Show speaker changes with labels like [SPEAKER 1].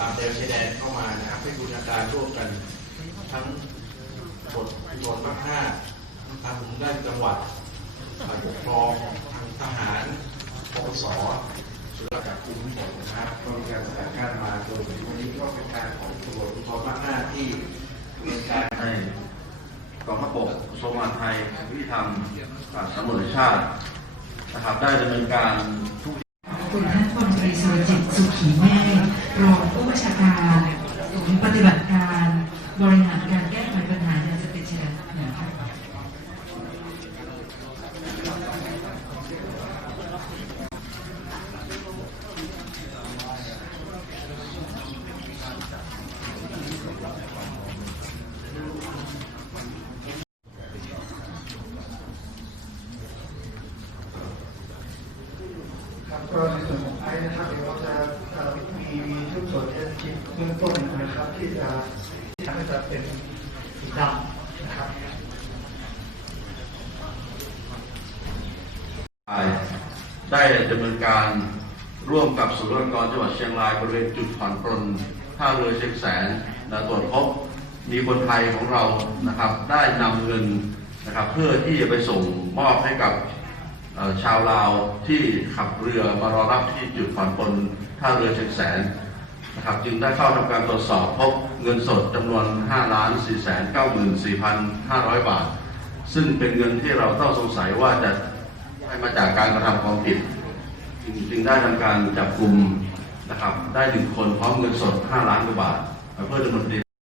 [SPEAKER 1] ตามแนวชายแดนเข้ามานะครับให้บูรณาการร่วมกัน ทั้งบทตนภาคห้าทางผมได้จังหวัดฝ่ายปกครองทางทหารปปสสุรกับคุมทั้งหมดนะครับก็มีการสกัดกั้นมาโดยวันนี้ก็เป็นการของตำรวจภูธรภาคห้าที่มีการ
[SPEAKER 2] ให้กองทัพบกกระทรวงมหาดไทยยุติธรรมฝ่ายสำรวจชาตินะครับได้ดำเนินการทุก
[SPEAKER 3] คุณท่านพลตรีสุรจิตสุขีเมฆรองผู้บัญชาการศูนย์ปฏิบัติการบริหารการแก้ไขปัญหายาเสพติดชายแดนภาคเหนือค่ะ
[SPEAKER 4] ครับ ก็ในส่วนของไอ้นะครับเดี๋ยวเราจะมีมีทุกส่วนที่คิดเบื้องต้นนะครับ ที่จะที่ทำให้จะเป็นสีดำนะครับ
[SPEAKER 2] ได้ดำเนินการร่วมกับศูนย์ราชการจังหวัดเชียงรายบริเวณจุดผ่อนปลนท่าเรือเชียงแสนและตรวจพบมีคนไทยของเรานะครับ ได้นำเงินนะครับ เพื่อที่จะไปส่งมอบให้กับ ชาวลาวที่ขับเรือมารอรับที่จุดผ่อนปลนท่าเรือเชียงแสนนะครับจึงได้เข้าทำการตรวจสอบพบเงินสดจำนวน 5 ล้าน 4 9 4 5 0 0 บาท ซึ่งเป็นเงินที่เราต้องสงสัยว่าจะได้มาจากการกระทำความผิด จึงจึงได้ทำการจับกลุ่มนะครับได้หนึ่งคนพร้อมเงินสด 5 ล้านกว่าบาทเพื่อดำเนินคดี